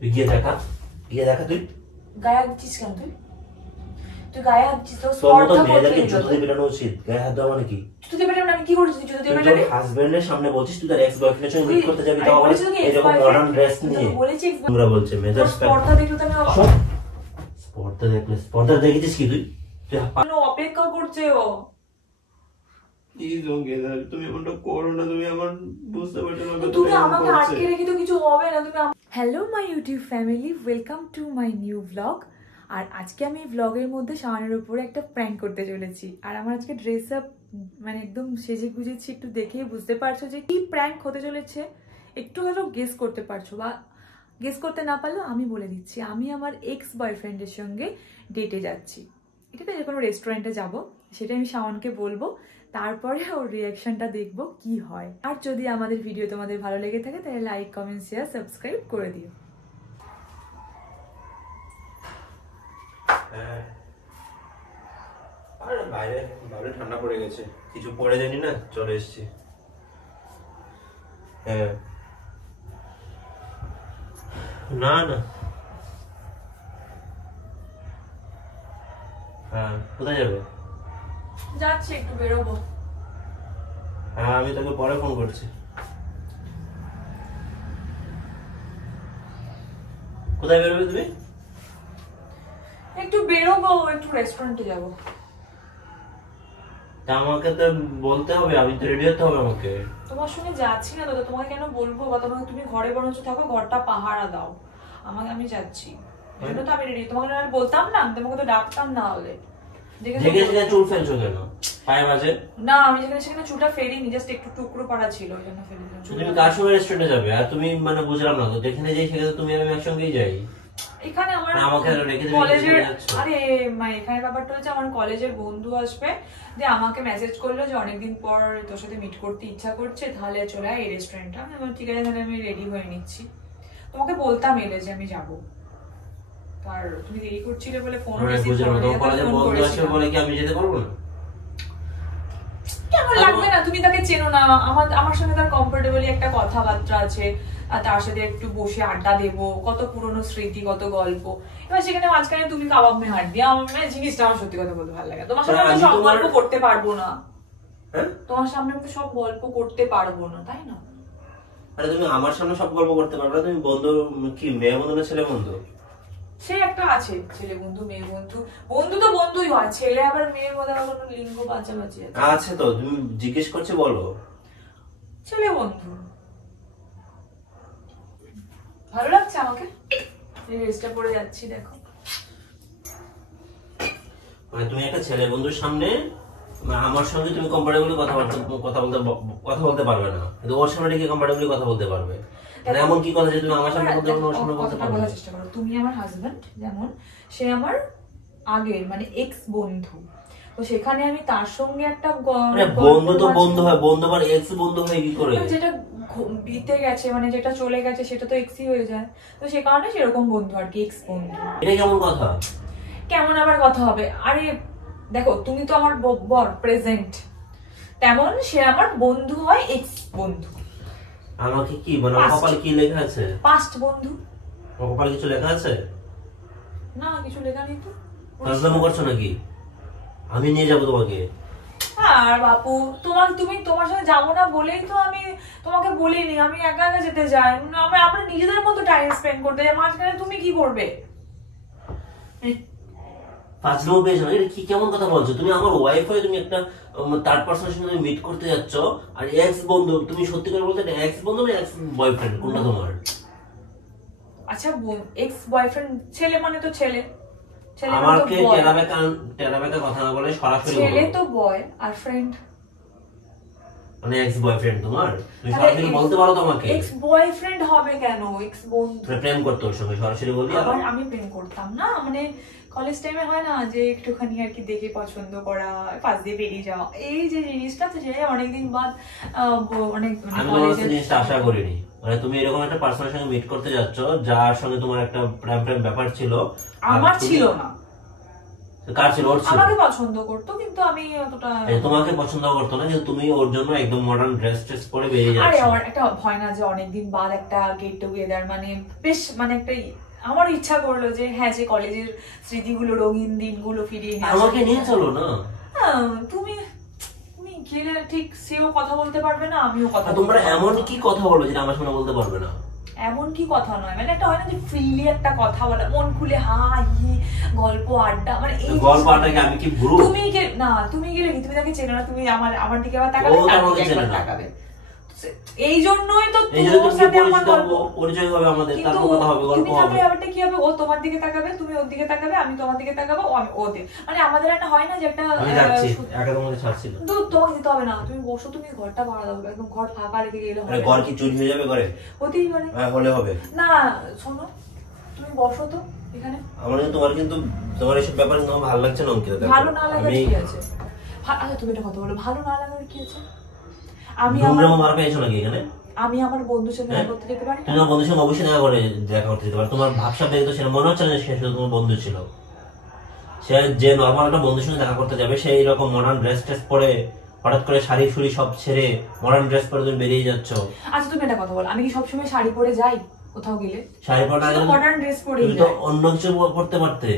তুই গিয়ে দেখা তুই গায়ে হাত দিচ্ছিস কেন? তুই গায়ে হাত দিচ্ছিস তো তোর মতো মেয়েদেরকে জুতো দিয়ে পেটানো উচিত। গায়ে হাত দেওয়া মানে কি? জুতো দিয়ে পেটানো আমি কি করেছি? জুতো দিয়ে পেটানো তোর হাজবেন্ডের সামনে বলছিস তুই তার এক্স বয়ফ্রেন্ডের সঙ্গে মিট করতে যাবি, তাও এরকম মডার্ন ড্রেস নিয়ে। তোমরা বলছে মেজাজ স্পর্ধা দেখলে তো আমি স্পর্ধা দেখেছিস কি তুই? অপেক্ষা করছে ও। তুমি এমনটা করো না, তুমি আমার বুঝতে পারছো না। তুমি আমাকে আটকে রেখে তো কিছু হবে না। তুমি hello my YouTube family, welcome to my new blog. আর আজকে আমি ব্লগের মধ্যে শাওনের উপরে একটা প্র্যাঙ্ক করতে চলেছি। আর আমার আজকে ড্রেস আপ মানে একদম সেজে গুজেছি, একটু দেখেই বুঝতে পারছো যে কি প্র্যাঙ্ক হতে চলেছে। একটু হলেও গেস করতে পারছো, বা গেস করতে না পারলেও আমি বলে দিচ্ছি, আমি আমার এক্স বয়ফ্রেন্ডের সঙ্গে ডেটে যাচ্ছি। এটা যে কোনো রেস্টুরেন্টে যাব, সেটা আমি শাওনকে বলবো, তারপরে ওর রিয়াকশনটা দেখবো কি হয়। আর যদি আমাদের ভিডিও তোমাদের ভালো লেগে থাকে তাহলে লাইক, কমেন্ট, শেয়ার, সাবস্ক্রাইব করে দিও। আরে বাইরে ঠান্ডা পড়ে গেছে, কিছু পরে জানি না, চলে এসেছি। হ্যাঁ না না, হ্যাঁ কোথায় যাবে? যাচ্ছি, একটু বেরোবো। হ্যাঁ আমি তোকে পরে ফোন করছি। কোথায় বেরোবে তুমি? একটু বেরোবো, একটু রেস্টুরেন্টে যাবো। তা আমাকে তো বলতে হবে, আমি তো রেডি হতে হবে আমাকে। তোমার সঙ্গে যাচ্ছি না দাদা, তোমাকে কেন বলবো? বা তোমাকে, তুমি ঘরে বরঞ্চ থাকো, ঘরটা পাহারা দাও আমাকে, আমি যাচ্ছি। এজন্য তো আমি রেডি। তোমাকে আমি বলতাম না, তোমাকে তো ডাকতাম না হলে। যেখানে চুল ফেলছো কেন? পায়ে বাজে না, আমি সেখানে চুলটা ফেলিনি, জাস্ট একটু টুকরো পাড়া ছিল, ওই জন্য ফেলে দিলাম। তুমি কার সঙ্গে রেস্টুরেন্টে যাবে? আর তুমি মানে বুঝলাম না তো, যেখানে যাই সেখানে তুমি আমি একসঙ্গেই যাই। এখানে আমার কলেজের, আরে এখানে ব্যাপারটা হচ্ছে আমার কলেজের বন্ধু আসবে, যে আমাকে মেসেজ করলো যে অনেকদিন পর তোর সাথে মিট করতে ইচ্ছা করছে, তাহলে চলে আয় এই রেস্টুরেন্টটা। আমি বললাম ঠিক আছে, তাহলে আমি রেডি হয়ে নিচ্ছি। তোমাকে বলতাম এলে যে আমি যাবো, আর তুমি দেরি করছিলে বলে ফোন রিসিভ করোনি। কলেজের বন্ধু আসবে বলে কি আমি যেতে পারবো না? কেমন লাগবে না? তুমি তাকে চেনো না, আমার সঙ্গে তার কমফোর্টেবলি একটা কথাবার্তা আছে, তার সাথে একটু বসে আড্ডা দেবো, কত পুরনো স্মৃতি, কত গল্প। এবার সেখানে মাঝখানে তুমি কাবাব মে হাত দিয়ে, আমার মানে জিনিসটা আমার সত্যি কথা বলতে ভালো লাগে। তোমার সামনে আমি সব গল্প করতে পারবো না, তোমার সামনে আমি সব গল্প করতে পারবো না, তাই না? আরে তুমি আমার সামনে সব গল্প করতে পারবে না। তুমি বন্ধু কি মেয়ে বন্ধু না ছেলে বন্ধু? সেই একটা আছে, ছেলে বন্ধু মেয়ে বন্ধু। বন্ধু তো বন্ধুই হয়, ছেলে আবার মেয়ের মধ্যে আবার কোনো লিঙ্গ বাঁচাবাচি আছে তো? তুমি জিজ্ঞেস করছো, বলো। ছেলে বন্ধু। ভালো লাগছে আমাকে, এই ড্রেসটা পরে যাচ্ছি, দেখো। মানে তুমি একটা ছেলে বন্ধুর সামনে আমার সঙ্গে তুমি কমফোর্টেবলি কথা বলতে পারবে না, কিন্তু ওর সামনে কি কমফোর্টেবলি কথা বলতে পারবে? মানে এমন কি কথা যে তুমি আমার সামনে বলতে পারবে না, ওর সামনে বলতে পারবে না? চেষ্টা করো। তুমি আমার হাজবেন্ড, যেমন সে আমার আগের মানে এক্স বন্ধু, তো সেখানে আমি তার সঙ্গে একটা বন্ধু তো বন্ধু হয়, বন্ধু আর এক্স বন্ধু হয় কি করে? যেটা বিতে গেছে মানে যেটা চলে গেছে সেটা তো এক্সই হয়ে যায়, তো সে কারণে সেরকম বন্ধু আর কি, এক্স বন্ধু। এটা কেমন কথা? কেমন আবার কথা হবে? আরে দেখো, তুমি তো আমার বর প্রেজেন্ট, তেমন সে আমার বন্ধু হয়, এক্স বন্ধু। আমাকে কি মানে কপালে কি লেখা আছে? পাস্ট বন্ধু। কপালে কিছু লেখা আছে? না, কিছু লেখা নেই তো। ফাজলামো করছো নাকি? আমি নিয়ে যাবো তোমাকে। আর বাপু, তোমার সাথে যাবো না বলেই তো আমি তোমাকে বলিনি, আমি একা একা যেতে যাই। আমরা নিজেদের মতো টাইম স্পেন্ড করতে যাই, মাঝখানে তুমি কি করবে? ফাজলামো পেয়েছো না? এটা কি কেমন কথা বলছো? তুমি আমার ওয়াইফ হয়ে তুমি একটা থার্ড পারসনের সঙ্গে তুমি মিট করতে যাচ্ছ, আর এক্স বন্ধু। তুমি সত্যি করে বলতে এক্স বন্ধু না এক্স বয়ফ্রেন্ড, কোনটা তোমার? আচ্ছা, এক্স বয়ফ্রেন্ড। ছেলে মানে তো ছেলে, আমাকে টেরাবেকা কথা না বলে সরাসরি বলো। ছেলে তো বয়, আর ফ্রেন্ড মানে এক্স বয়ফ্রেন্ড তোমার? তুমি সরাসরি বলতে পারো তো আমাকে। এক্স বয়ফ্রেন্ড হবে কেন? এক্স বন্ধু। প্রেম করতে ওর সঙ্গে সরাসরি বলি। আবার আমি প্রেম করতাম না, মানে কলেজ টাইমে হয় না যে একটুখানি আর কি দেখে পছন্দ করা, পাশ দিয়ে বেরিয়ে যাওয়া, এই যে জিনিসটা, তো যে অনেকদিন বাদ অনেক কলেজে জিনিসটা আশা করিনি। মানে তুমি এরকম একটা পার্সনের সঙ্গে মিট করতে যাচ্ছ যার সঙ্গে তোমার একটা প্রেম ব্যাপার ছিল, আমার ছিল না। কার ছিল? ওর ছিল। আমাকে পছন্দ করতো কিন্তু আমি অতটা তোমাকে পছন্দ করতো না, কিন্তু তুমি ওর জন্য একদম মডার্ন ড্রেস পরে বেরিয়ে আরে যাচ্ছ। আমার একটা ভয় না যে অনেকদিন বাদ একটা গেট টুগেদার, মানে বেশ মানে একটা আমার ইচ্ছা করলো যে হ্যাঁ, যে কলেজের স্মৃতিগুলো, রঙিন দিনগুলো ফিরিয়ে নিয়ে আমাকে নিয়ে চলো না। তুমি তুমি গেলে ঠিক সেও কথা বলতে পারবে না, আমিও কথা তোমরা এমন কি কথা বলো যেটা আমার সামনে বলতে পারবে না? এমন কি কথা নয়, মানে একটা হয় না যে ফ্রিলি একটা কথা বলা, মন খুলে হা হি গল্প আড্ডা, মানে এই গল্প আড্ডাকে আমি কি ভুরু? তুমি গেলে কি তুমি তাকে চেনো না, তুমি আমার দিকে আবার তাকাবে, ও তো আমাকে চেনে না। তাকাবে। এই জন্যই তো এই জন্য তোর তুমি সাথে আমার গল্প, পরিচয় হবে আমাদের, কিন্তু তারপর কথা হবে, গল্প তুমি থাকলে হবে। ব্যাপারটা কি হবে, ও তোমার দিকে তাকাবে, তুমি ওর দিকে তাকাবে, আমি তোমার দিকে তাকাবো, ও আমি ওর দিকে, মানে আমাদের একটা হয় না যে একটা আমি যাচ্ছি, একা তোমাকে ছাড়ছি না। তোমাকে দিতে হবে না, তুমি বসো, তুমি ঘরটা ভাড়া দাও, একদম ঘর ফাঁকা রেখে গেলে আরে হবে। ঘর কি চুরি হয়ে যাবে ঘরে? হতেই পারে। হ্যাঁ, হলে হবে। না শোনো, তুমি বসো তো এখানে। আমার কিন্তু তোমার এইসব ব্যাপারে তোমার ভালো লাগছে না অঙ্কিতা? ভালো না লাগার কি আছে? আচ্ছা তুমি একটা কথা বলো, ভালো না লাগার কি আছে? আমি মার পেয়েছো নাকি এখানে? আমি আমার বন্ধুর সাথে দেখা করতে যেতে পারি? তুমি আমার বন্ধুর সঙ্গে অবশ্যই দেখা করতে যেতে পারো। তোমার ভাবসাব দেখে তো সেটা মনে হচ্ছে না সে শুধু তোমার বন্ধু ছিল। সে যে নর্মাল একটা বন্ধুর সঙ্গে দেখা করতে যাবে, সেই রকম মডার্ন ড্রেস পরে হঠাৎ করে শাড়ি ফুড়ি সব ছেড়ে মডার্ন ড্রেস পরে তুমি বেরিয়ে যাচ্ছ। আচ্ছা তুমি একটা কথা বলো, আমি কি সবসময় শাড়ি পরে যাই কোথাও গেলে? শাড়ি পরে না গেলে মডার্ন ড্রেস পরে তুমি তো অন্য কিছু পরতে পারতে।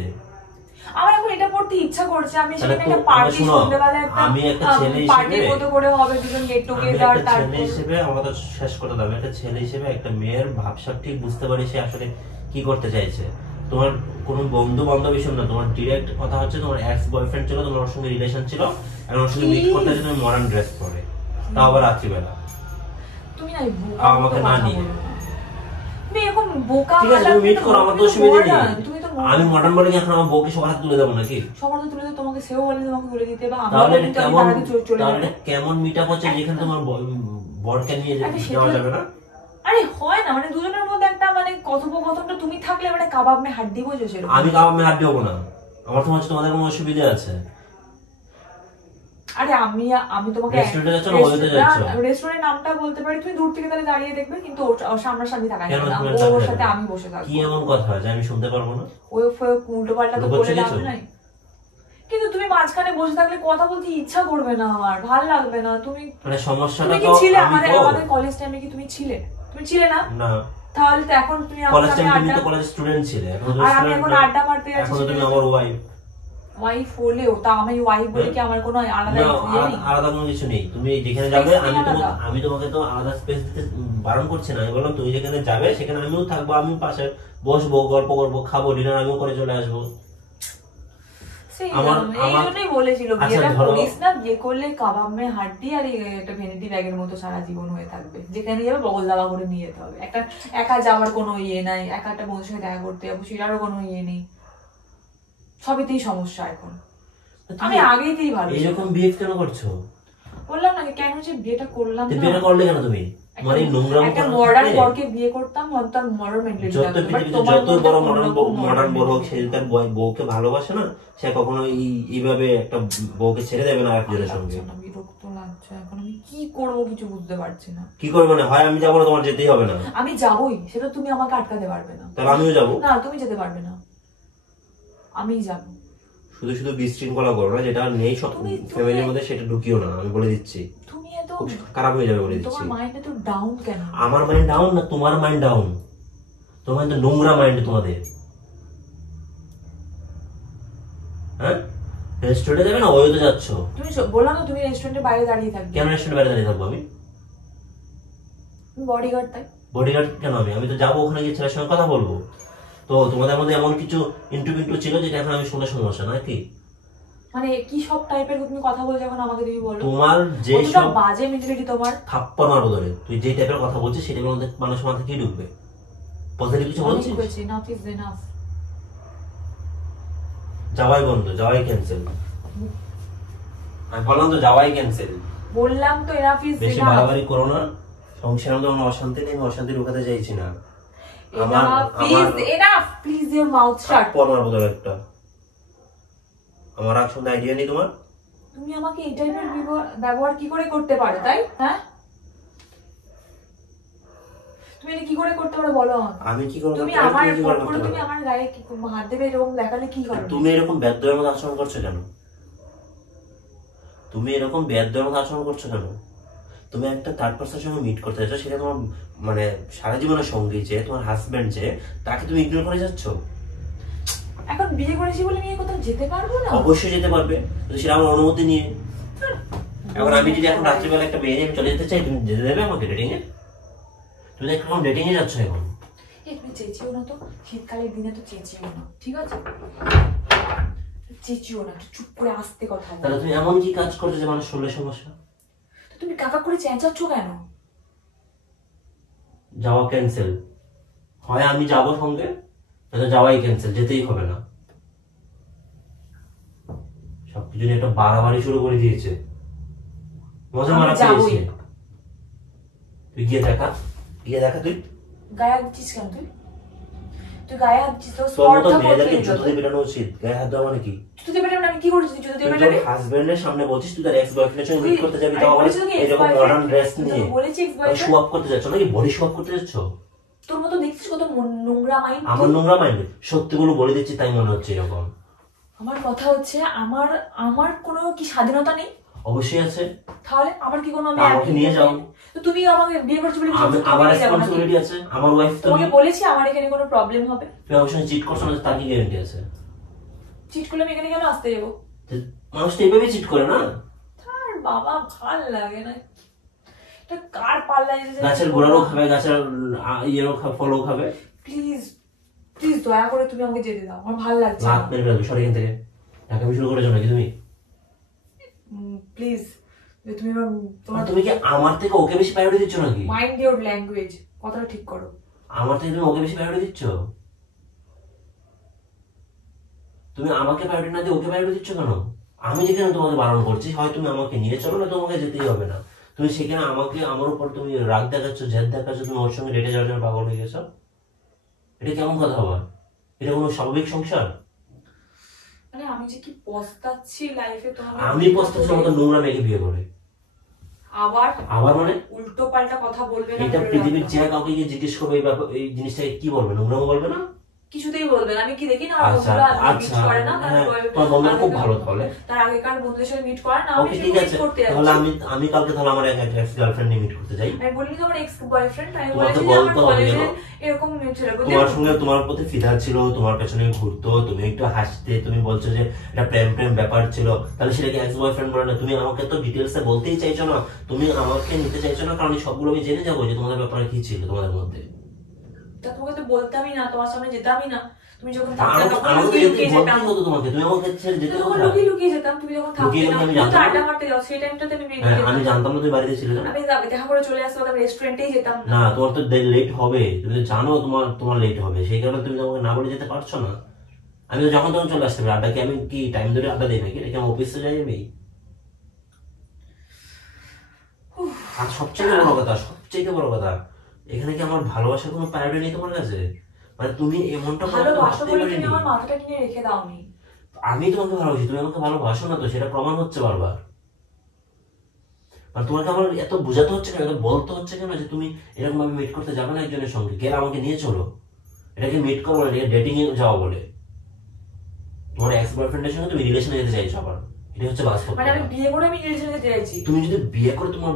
আমার এখন এটা পড়তে ইচ্ছা করছে, আমি তাহলে সেখানে একটা পার্টি, সন্ধ্যাবেলা আমি একটা ছেলে পার্টি হিসেবে মতো করে হবে, দুজন গেট টুগেদার। ছেলে হিসেবে আমাকে তো শেষ করতে হবে। একটা ছেলে হিসেবে একটা মেয়ের ভাবসাব ঠিক বুঝতে পারি সে আসলে কি করতে চাইছে। তোমার কোনো বন্ধু বান্ধব এসব না, তোমার ডিরেক্ট কথা হচ্ছে তোমার এক্স বয়ফ্রেন্ড ছিল, তোমার ওর সঙ্গে রিলেশন ছিল, এখন ওর সঙ্গে মিট করতে হচ্ছে তুমি মডার্ন ড্রেস পরে, তাও আবার রাত্রিবেলা। তুমি না আমাকে না নিয়ে তুমি এরকম বোকা, ঠিক আছে তুমি মিট করো, আমার তো অসুবিধা নেই। তুমি তো আমি মডার্ন বলে কি এখন আমার বউকে সবার হাতে তুলে দেবো নাকি? সবার তো তুলে দিতে, তোমাকে সেও বলে তোমাকে তুলে দিতে, বা তাহলে আমি কেমন মিট আপ হচ্ছে যেখানে তোমার বরকে নিয়ে যাওয়া যাবে না? আরে হয় না, মানে দুজনের মধ্যে একটা মানে কথোপকথনটা তুমি থাকলে মানে কাবাব মে হাড্ডি বোঝো সেরকম। আমি কাবাব মে হাড্ডি হবো না, আমার তো হচ্ছে তোমাদের কোনো অসুবিধা আছে? আরে আমি তোমাকে রেস্টুরেন্টে যাচ্ছ না বলতে যাচ্ছ? রেস্টুরেন্টের নামটা বলতে পারি, তুমি দূর থেকে তাহলে দাঁড়িয়ে দেখবে, কিন্তু ওর সামনাসামনি থাকা কেন? যাবে না, ওর সাথে আমি বসে থাকবো। কি এমন কথা যে আমি শুনতে পারবো না? ওই উল্টো পাল্টা তো বলে লাভ নাই, কিন্তু তুমি মাঝখানে বসে থাকলে কথা বলতে ইচ্ছা করবে না, আমার ভালো লাগবে না। তুমি মানে সমস্যাটা তুমি কি তো ছিলে আমি আমাদের কলেজ টাইমে? কি তুমি ছিলে না? না। তাহলে তো এখন তুমি কলেজ টাইমে তুমি তো কলেজ স্টুডেন্ট ছিলে, এখন তো আমি এখন আড্ডা মারতে যাচ্ছি, এখন তুমি আমার ওয়াইফ হলেও তা আমি ওয়াইফ বলে কি আমার কোনো আলাদা আলাদা কোনো কিছু নেই। তুমি যেখানে যাবে আমি তোমাকে তো আলাদা স্পেস দিতে বারণ করছি না। আমি বললাম তুমি যেখানে যাবে সেখানে আমিও থাকবো, আমি পাশে বসবো, গল্প করবো, খাবো, ডিনার আমিও করে চলে আসবো। বলেছিল বিয়েটা করিস না, বিয়ে করলে কাবাব মে হাড্ডি আর একটা ভ্যানিটি ব্যাগের মতো সারা জীবন হয়ে থাকবে, যেখানে যাবে বগল দাবা করে নিয়ে যেতে হবে। একটা একা যাওয়ার কোনো ইয়ে নাই, একা একটা বন্ধুর সাথে দেখা করতে যাবো সেটারও কোনো ইয়ে নেই, সবেতেই সমস্যা। এখন আমি আগেতেই ভালো এরকম বিহেভ কেন করছো? বললাম না কেন যে বিয়েটা করলাম না। বিয়েটা করলে কেন তুমি? মানে নোংরা একটা মডার্ন বরকে বিয়ে করতাম, তার মডার্ন মেন্টালিটি থাকতো। যত বড় মডার্ন বড় হোক, সে তার বউকে ভালোবাসে না, সে কখনো এইভাবে একটা বউকে ছেড়ে দেবে না আরেকজনের সঙ্গে। বিরক্ত লাগছে এখন, আমি কি করবো কিছু বুঝতে পারছি না। কি করবে না হয় আমি যাবো না, তোমার যেতেই হবে না। আমি যাবোই, সেটা তুমি আমাকে আটকাতে পারবে না। তাহলে আমিও যাবো না, তুমি যেতে পারবে না, আমিই যাবো। শুধু শুধু বিশৃঙ্খলা করো না, যেটা নেই সব ফ্যামিলির মধ্যে সেটা ঢুকিও না, আমি বলে দিচ্ছি। তুমি এত খারাপ হয়ে যাবে বলে দিচ্ছি। তোমার মাইন্ড এত ডাউন কেন? আমার মাইন্ড ডাউন না, তোমার মাইন্ড ডাউন। তোমার তো নোংরা মাইন্ড তোমাদের। হ্যাঁ, রেস্টুরেন্টে যাবে না, ওই তো যাচ্ছ। তুমি বললাম না তুমি রেস্টুরেন্টের বাইরে দাঁড়িয়ে থাকবে। কেন রেস্টুরেন্টের বাইরে দাঁড়িয়ে থাকবো আমি? বডিগার্ড তাই? বডিগার্ড কেন? আমি তো যাবো ওখানে গিয়ে ছেলের সঙ্গে কথা বলবো। তো তোমাদের মধ্যে এমন কিছু ইন্টু ছিল যেটা এখন আমি শুনে সমস্যা নাকি? মানে কি সব টাইপের তুমি কথা বলছো এখন আমাকে, তুমি বলো। তোমার যে সব বাজে মেন্টালিটি তোমার। থাপ্পড় মারবো ধরে। তুই যে টাইপের কথা বলছিস সেটার মধ্যে মানুষের মাথায় কি ঢুকবে? পজিটিভ কিছু বলছিস? Enough is enough. যাওয়াই বন্ধ, যাওয়াই ক্যান্সেল। আমি বললাম তো যাওয়াই ক্যান্সেল। বললাম তো এনাফ ইজ এনাফ। বেশি বাড়াবাড়ি করো না। সংসারে আমাদের কোনো অশান্তি নেই, আমি অশান্তি ঢুকাতে চাইছি না। প্লিজ ইওর মাউথ শাট। পর মারবো ধরে একটা। আমার আর শুনতে আইডিয়া নেই তোমার? তুমি আমাকে এই টাইপের ব্যবহার কি করে করতে পারো, তাই? হ্যাঁ, তুমি এটা কি করে করতে পারো বলো আমাকে? আমি কি করব? তুমি আমার ফোন করে তুমি আমার গায়ে কি হাত দেবে এরকম দেখালে কি করবে? তুমি এরকম বেয়াদবের মতো আচরণ করছো কেন? তুমি এরকম বেয়াদবের মতো আচরণ করছো কেন? তুমি একটা থার্ড পার্সনের সঙ্গে মিট করতে যাচ্ছ, সেটা তোমার মানে সারা জীবনের সঙ্গী যে তোমার হাজবেন্ড, যে তাকে তুমি ইগনোর করে যাচ্ছ। এখন বিয়ে করেছি বলে নিয়ে কোথাও যেতে পারবো না? অবশ্যই যেতে পারবে, কিন্তু সেটা আমার অনুমতি নিয়ে। এখন আমি যদি এখন রাত্রিবেলা একটা মেয়ে নিয়ে চলে যেতে চাই, তুমি যেতে দেবে আমাকে ডেটিং এ? তুমি এখন ডেটিং এ যাচ্ছ এখন। তুমি চেঁচিও না তো, শীতকালের দিনে তো চেঁচিও না, ঠিক আছে? চেঁচিও না, চুপ করে আস্তে কথা বলো। তাহলে তুমি এমন কি কাজ করছো যে মানুষ শুনলে সমস্যা? তো তুমি কাকা করে চেঁচাচ্ছ কেন? যাওয়া ক্যান্সেল, হয় আমি যাবো সঙ্গে, নয়তো যাওয়াই ক্যান্সেল, যেতেই হবে না। সবকিছু নিয়ে একটা বাড়াবাড়ি শুরু করে দিয়েছে, মজা মারা পেয়েছে। তুই গিয়ে দেখা, তুই গায়ে হাত দিচ্ছিস কেন? তুই গায়ে হাত দিচ্ছিস তো তোর মতো স্পর্ধা মেয়েদেরকে করতে জুতো দিয়ে পেটানো উচিত। গায়ে হাত দেওয়া মানে কি? জুতো দিয়ে পেটানো আমি কি করেছি? জুতো দিয়ে তুই পেটানো তোর হাজবেন্ডের সামনে বলছিস তুই তার এক্স বয়ফ্রেন্ডের সঙ্গে মিট করতে যাবি, তাও আবার এরকম মডার্ন ড্রেস নিয়ে বলেছি এক্স শো বয়ফ্রেন্ড। আপ করতে যাচ্ছ নাকি? বডি শো আপ করতে যাচ্ছ? তোর মতো দেখছিস কত নোংরা মাইন্ড। আমার নোংরা মাইন্ড? সত্যিগুলো বলে দিচ্ছি তাই মনে হচ্ছে এরকম। আমার কথা হচ্ছে আমার আমার কোনো কি স্বাধীনতা নেই? অবশ্যই আছে। তাহলে আমার কি কোনো আমি আমাকে নিয়ে যাও। তো তুমি আমাকে বিয়ে করছো বলে আমার রেসপন্সিবিলিটি আছে, আমার ওয়াইফ। তোমাকে বলেছি আমার এখানে কোনো প্রবলেম হবে? তুমি আমার সঙ্গে চিট করছো না, তার কি গ্যারান্টি আছে? চিট করলে আমি এখানে কেন আসতে যাবো? মানুষ তো এইভাবেই চিট করে না। আর বাবা ভাল লাগে না, এটা কার পাল্লা এসেছে? গাছের গোড়ারও খাবে, গাছের ইয়েরও ফলও খাবে। প্লিজ প্লিজ দয়া করে তুমি আমাকে যেতে দাও, আমার ভালো লাগছে লাত মেরে ফেলবে সরে এখান থেকে। ঢাকামি শুরু করেছো নাকি তুমি? প্লিজ তুমি তোমার তুমি কি আমার থেকে ওকে বেশি প্রায়োরিটি দিচ্ছ নাকি? মাইন্ড ইওর ল্যাঙ্গুয়েজ, কথাটা ঠিক করো। আমার থেকে তুমি ওকে বেশি প্রায়োরিটি দিচ্ছ? তুমি আমাকে প্রায়োরিটি না দিয়ে ওকে প্রায়োরিটি দিচ্ছ কেন? আমি যেখানে তোমাকে বারণ করছি, হয় তুমি আমাকে নিয়ে চলো, না তোমাকে যেতেই হবে না। তুমি সেখানে আমাকে, আমার উপর তুমি রাগ দেখাচ্ছ, জেদ দেখাচ্ছ, তুমি ওর সঙ্গে ডেটে যাওয়ার জন্য পাগল হয়ে গেছো। এটা কেমন কথা আবার? এটা কোনো স্বাভাবিক সংসার? মানে আমি যে কি পস্তাচ্ছি লাইফে, তোমাকে আমি পস্তাচ্ছি মতো নোংরা মেয়েকে বিয়ে করে। আবার মানে উল্টো পাল্টা কথা বলবে না। এটা পৃথিবীর যে কাউকে গিয়ে জিজ্ঞেস করবে এই জিনিসটাকে কি বলবে? নোংরা বলবে না? কিছুতেই বলবে না। আমি কি দেখি না আচ্ছা আচ্ছা, তোমার বন্ধুরা খুব ভালো তাহলে। তার আগেকার বন্ধুদের সাথে মিট করে না, আমি ঠিক আছে, তাহলে আমি কালকে তাহলে আমার এক্স গার্লফ্রেন্ড নিয়ে মিট করতে যাই। আমি বলিনি তোমার এক্স বয়ফ্রেন্ড, আমি তোমাকে বলেছি যে আমার বলতে হবে কলেজে কেন? এরকম ছিল, তোমার সঙ্গে তোমার প্রতি ফিদা ছিল, তোমার পেছনে ঘুরতো, তুমি একটু হাসতে, তুমি বলছো যে এটা প্রেম প্রেম ব্যাপার ছিল, তাহলে সেটাকে এক্স বয়ফ্রেন্ড বলে না? তুমি আমাকে তো ডিটেলসে বলতেই চাইছো না, তুমি আমাকে নিতে চাইছো না, কারণ সবগুলো আমি জেনে যাবো যে তোমাদের ব্যাপারে কি ছিল তোমাদের মধ্যে। তা তোমাকে তো বলতামই না, তোমার সামনে যেতামই না। তুমি যখন লুকিয়ে যেতাম, তুমি যখন থাকতে না আড্ডা মারতে যাও, সেই টাইমটাতে আমি জানতাম না তুমি বাড়িতে ছিলে না। আমি দেখা করে চলে আসতাম, রেস্টুরেন্টেই যেতাম না। তোমার তো লেট হবে, তুমি তো জানো তোমার লেট হবে, সেই কারণে তুমি আমাকে না বলে যেতে পারছো না। আমি তো যখন তখন চলে আসতে পারি। আড্ডা কি আমি কি টাইম ধরে আড্ডা দিই নাকি? এটা কি আমার অফিসে যাই আমি? আর সবচেয়ে বড় কথা এখানে কি আমার ভালোবাসার কোনো প্রায়োরিটি নেই তোমার কাছে? মানে তুমি এমনটা ভালোবাসো বলে তুমি আমার মাথাটা কিনে রেখে দাওনি। আমি তোমাকে ভালোবাসি, তুমি আমাকে ভালোবাসো না, তো সেটা প্রমাণ হচ্ছে বারবার। আর তোমাকে আমার এত বোঝাতে হচ্ছে কেন, এত বলতে হচ্ছে কেন যে তুমি এরকম ভাবে মিট করতে যাবে না একজনের সঙ্গে? গেলে আমাকে নিয়ে চলো। এটাকে মিট করবো না, এটাকে ডেটিং এ যাওয়া বলে। তোমার এক্স বয়ফ্রেন্ডের সঙ্গে তুমি রিলেশনে যেতে চাইছো আবার, এটা হচ্ছে বাস্তব। মানে আমি বিয়ে করে আমি রিলেশনে যেতে চাইছি? তুমি যদি বিয়ে করে তোমার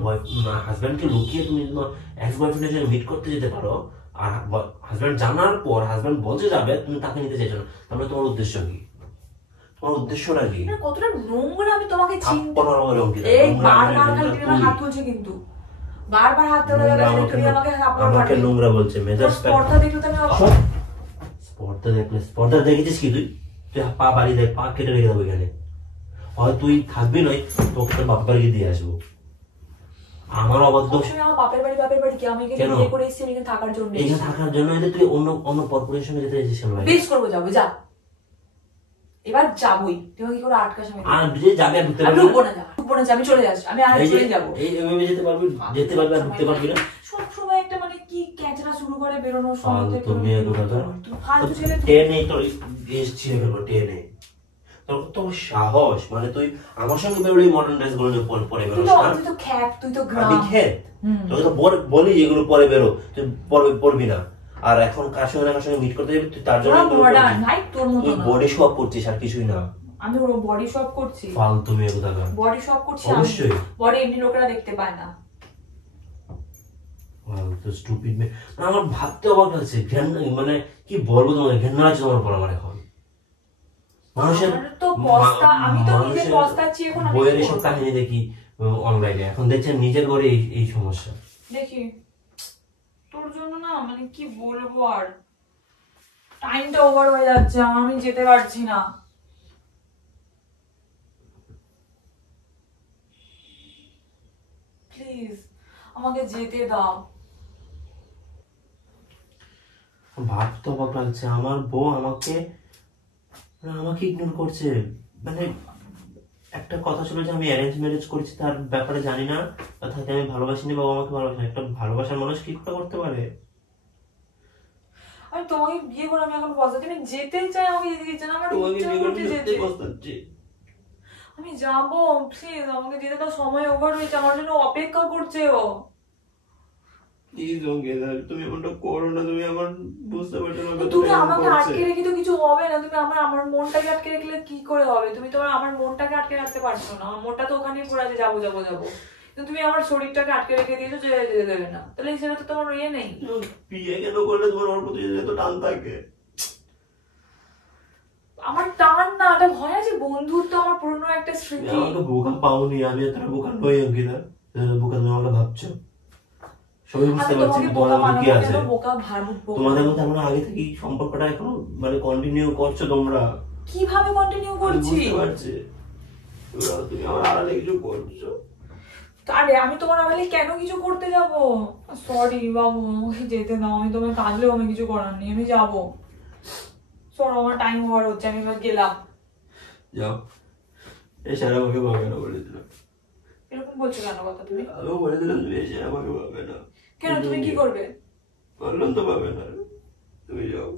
হাজবেন্ডকে লুকিয়ে তুমি তোমার এক্স বয়ফ্রেন্ডের সঙ্গে মিট করতে যেতে পারো, আর হাজবেন্ড জানার পর হাজবেন্ড বলতে যাবে তুমি তাকে নিতে চাইছো না, তাহলে তোমার উদ্দেশ্য কি? তোমার উদ্দেশ্যটা কি? কতটা নোংরা আমি তোমাকে চিনতে। এই বারবার খালি তুমি আমার হাত তুলছো, কিন্তু বারবার হাত তোলা যাবে না, তুমি আমাকে আমাকে নোংরা বলছে। মেজাজ স্পর্ধা দেখলে তো আমি স্পর্ধা দেখেছিস কি? তুই পা বাড়ি দেখ, পা কেটে রেখে দেবো এখানে। হয় তুই থাকবি, নয় তোকে তোর বাপের বাড়ি দিয়ে আসবো। আমার অবাধ্য আমার বাপের বাড়ি কি? আমি এখানে বিয়ে করে এসেছি এখানে থাকার জন্য। এখানে থাকার জন্য তুই অন্য পরপুরের সঙ্গে যেতে চাইছিস? বেশ করবো, যাবো, যা এবার যাবোই। তুমি কি করে আটকাস? আর যে যাবে আর ঢুকতে পারবি না। ঢুকবো না, আমি চলে যাচ্ছি, আমি আর চলে যাবো। এই এভাবে যেতে পারবি আর ঢুকতে পারবি না। সব সময় একটা মানে কি ক্যাচরা শুরু করে বেরোনোর সময়। ফালতু মেয়ে কথা। ফালতু ছেলে। টেনে তোর এসছি ফেলবো, টেনে। তো তোর তো সাহস, মানে তুই আমার সঙ্গে বেরোলি মডার্ন ড্রেস গুলো পরে বেরোস না? তুই তো খ্যাপ, তুই তো আমি গ্রাম। খেত তোকে তো বলি যেগুলো পরে বেরো, তুই পরবি না। আর এখন কার সঙ্গে না কার সঙ্গে মিট করতে যাবি, তুই তার জন্য মডার্ন ভাই, তোর মতো তুই না। বডি শপ করছিস আর কিছুই না। আমি ওর বডি শপ করছি? ফালতু মেয়ে কোথাকার। বডি শপ করছি অবশ্যই। বডি এমনি লোকেরা দেখতে পায় না। ফালতু স্টুপিড মেয়ে। আমার ভাবতে অবাক লাগছে, মানে কি বলবো তোমাকে, ঘেন্না লাগছে তোমার পর আমার এখন। মানুষের তো পস্তা, আমি তো নিজে পস্তাচ্ছি এখন। আমি বইয়ের এসব কাহিনী দেখি অনলাইনে, এখন দেখছেন নিজের ঘরে এই সমস্যা দেখি। তোর জন্য না মানে কি বলবো, আর টাইমটা ওভার হয়ে যাচ্ছে, আমি যেতে পারছি না। প্লিজ আমাকে যেতে দাও। ভাবতে অবাক লাগছে, আমার বউ আমাকে ইগনোর করছে। মানে একটা কথা ছিল যে আমি অ্যারেঞ্জ ম্যারেজ করেছি, তার ব্যাপারে জানি না, বা তাকে আমি ভালোবাসিনি, বাবা আমাকে ভালোবাসে। একটা ভালোবাসার মানুষ কি করে করতে পারে? আমি তোমাকে বিয়ে করে আমি এখন পস্তাচ্ছি, আমি যেতে চাই, আমাকে যেতে দিচ্ছে না। আমার ইচ্ছা করছে যেতে। আমি যাবো, প্লিজ আমাকে যেতে দাও। সময় ওভার হয়েছে, আমার জন্য অপেক্ষা করছে ও। তুমি এমনটা করো না, তুমি আমার বুঝতে পারছো না। তুমি আমাকে আটকে রেখে তো কিছু হবে না। তুমি আমার মনটাকে আটকে রাখলে কি করে হবে? তুমি তো আমার মনটাকে আটকে রাখতে পারছো না। আমার মনটা তো ওখানেই পড়ে আছে, যাবো যাবো যাবো। কিন্তু তুমি আমার শরীরটাকে আটকে রেখে দিয়েছো যে যেতে দেবে না। তাহলে সেটা তো তোমার ইয়ে নেই। বিয়ে কেন করলে তোমার ওর প্রতি এত টান থাকে? আমার টান না, এটা ভয় আছে। বন্ধুত্ব আমার পুরনো একটা স্মৃতি। আমাকে বোকা পাওনি, আমি এতটা বোকা নই অঙ্কিতা। বোকা তুমি আমাকে ভাবছো। সবাই বুঝতে পারছি তোমাদের মধ্যে কি আছে। তোমাদের মধ্যে আমরা আগে থেকে সম্পর্কটা এখনো মানে কন্টিনিউ করছো তোমরা। কিভাবে কন্টিনিউ করছি? বুঝতে পারছি তুমি আমার আড়ালে কিছু করছো। আরে আমি তোমার আড়ালে কেন কিছু করতে যাব? সরি বাবু, আমাকে যেতে দাও। আমি তোমায় কাঁদলেও আমি কিছু করার নেই, আমি যাবো। সরি, আমার টাইম ওভার হচ্ছে, আমি এবার গেলাম। যাও। এসে আর আমাকে পাবে না বলে দিলাম। এরকম বলছো কেন কথা তুমি? আমিও বলে দিলাম তুমি এসে আমাকে পাবে না। কেন, তুমি কি করবে? বললাম তো পাবে না, তুমি যাও।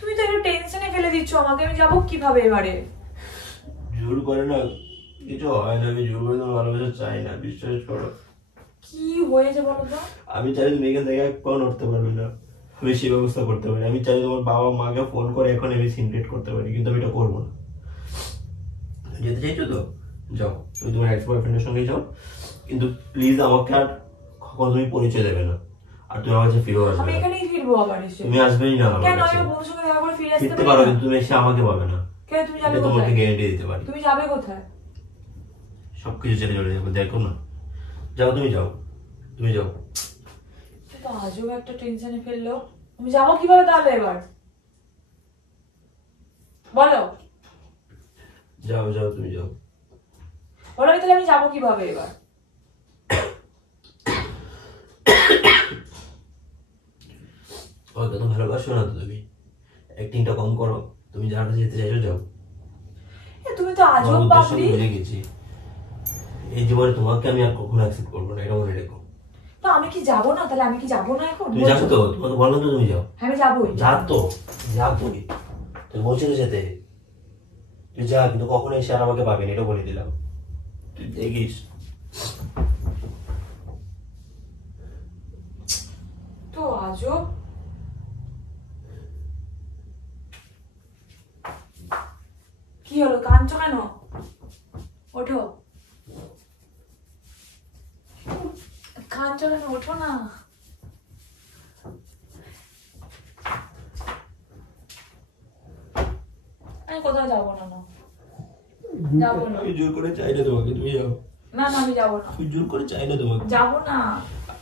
তুমি তো একটু টেনশনে ফেলে দিচ্ছ আমাকে, আমি যাবো কিভাবে এবারে? জোর করে না কিছু হয় না, আমি জোর করে তোমার ভালোবাসা চাই না, বিশ্বাস করো। কি হয়েছে বলো তো? আমি চাই তুমি এখান থেকে এক পাও নড়তে পারবে না, আমি সেই ব্যবস্থা করতে পারি। আমি চাই তোমার বাবা মাকে ফোন করে এখন আমি সিনক্রেট করতে পারি, কিন্তু আমি এটা করবো না। যেতে চাইছো তো যাও, তুমি তোমার এক্স বয়ফ্রেন্ডের সঙ্গে যাও, কিন্তু প্লিজ আমাকে আর কখনো তুমি পরিচয় দেবে না। আর তুমি আমার কাছে ফিরেও আসবে আমি না। এখানেই ফিরবো আবার এসে। তুমি আসবেই না আমার কেন? কাছে। আমি বন্ধুর সঙ্গে দেখা করে ফিরে আসতে ফিরতে পারি পারো, না? কিন্তু তুমি এসে আমাকে পাবে না। কেন, তুমি যাবে এটা তোমাকে কোথায়? গ্যারান্টি দিতে পারি। তুমি যাবে কোথায়? সবকিছু ছেড়ে চলে যাবে, দেখো না। যাও, তুমি যাও, তুমি যাও। তো আজও একটা টেনশনে ফেললো। আমি যাবো কিভাবে তাহলে এবার বলো? যাও যাও, তুমি যাও। বলো তাহলে আমি যাবো কিভাবে এবার? ওকে তো ভালোবাসো না তো তুমি, অ্যাক্টিংটা কম করো। তুমি যার কাছে যেতে চাইছো যাও। তুমি তো আজও পাবলি। বুঝে গেছি, এই জীবনে তোমাকে আমি আর কখনো অ্যাকসেপ্ট করবো না, এটা মনে রেখো। তো আমি কি যাবো না? তাহলে আমি কি যাবো না এখন? তুমি যাবো তো, তোমাকে বললাম তো তুমি যাও। আমি যাবোই। যা তো, যা তুমি, তুমি বলছিল যেতে, তুই যা, কিন্তু কখনো এসে আর আমাকে পাবি না, এটা বলে দিলাম। তুই দেখিস। তো আজও কি হলো? কাঁদছো কেন? ওঠো, কাঁদছো কেন? ওঠো না। আমি কোথাও যাবো না। যাবো না। আমি জোর করে চাই না তোমাকে, তুমি যাও। না না, আমি যাবো না। আমি জোর করে চাই না তোমাকে, যাবো না।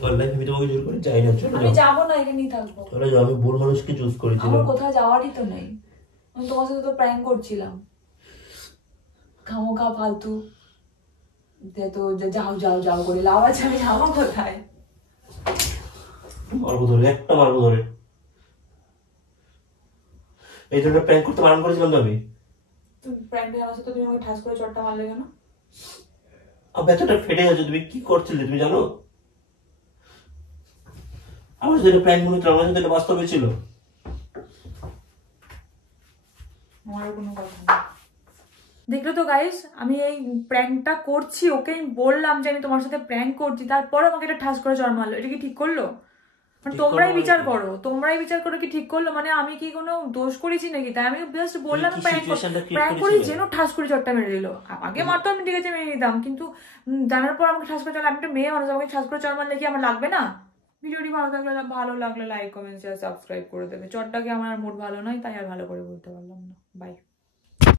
বললাম আমি তোমাকে জোর করে চাই না, চলে আমি যাও। যাবো না, এখানেই থাকবো। চলে যাও, আমি ভুল মানুষকে চুজ করেছিলাম। আমার কোথাও যাওয়ারই তো নেই। আমি তোমার সাথে তো প্র্যাঙ্ক করছিলাম, খামোখা ফালতু। তো যাও যাও যাও করে লাভ আছে? আমি যাবো কোথায়? মারবো ধরে, একটা মারবো ধরে। এই ধরনের প্র্যাঙ্ক করতে বারণ করেছিলাম তো আমি। তুমি প্র্যাঙ্ক এর অবস্থা, তুমি আমাকে ঠাস করে চটটা মারলে কেন? আর ব্যথাটা ফেটে গেছে, তুমি কি করছিলে তুমি জানো? আমার যেটা প্র্যাঙ্ক মনে হচ্ছে, আমার সাথে এটা বাস্তবে ছিল। আমার কোনো কথা নেই। দেখলো তো গাইস, আমি এই প্র্যাঙ্কটা করছি, ওকে আমি বললাম যে আমি তোমার সাথে প্র্যাঙ্ক করছি, তারপর আমাকে এটা ঠাস করে চড় মারলো। এটা কি ঠিক করলো? মানে তোমরাই বিচার করো, তোমরাই বিচার করো কি ঠিক করলো? মানে আমি কি কোনো দোষ করেছি নাকি? তাই আমি জাস্ট বললাম প্র্যাঙ্ক করি, যেন ঠাস করে চটটা মেরে দিল। আগে মারতো আমি ঠিক আছে মেরে নিতাম, কিন্তু জানার পর আমাকে ঠাস করে চল, আমি একটা মেয়ে মানুষ, আমাকে ঠাস করে চড় মারলে কি আমার লাগবে না? ভিডিওটি ভালো লাগলে লাইক কমেন্ট শেয়ার সাবস্ক্রাইব করে দেবে। চটটাকে আমার আর মুড ভালো নয়, তাই আর ভালো করে বলতে পারলাম না। বাই।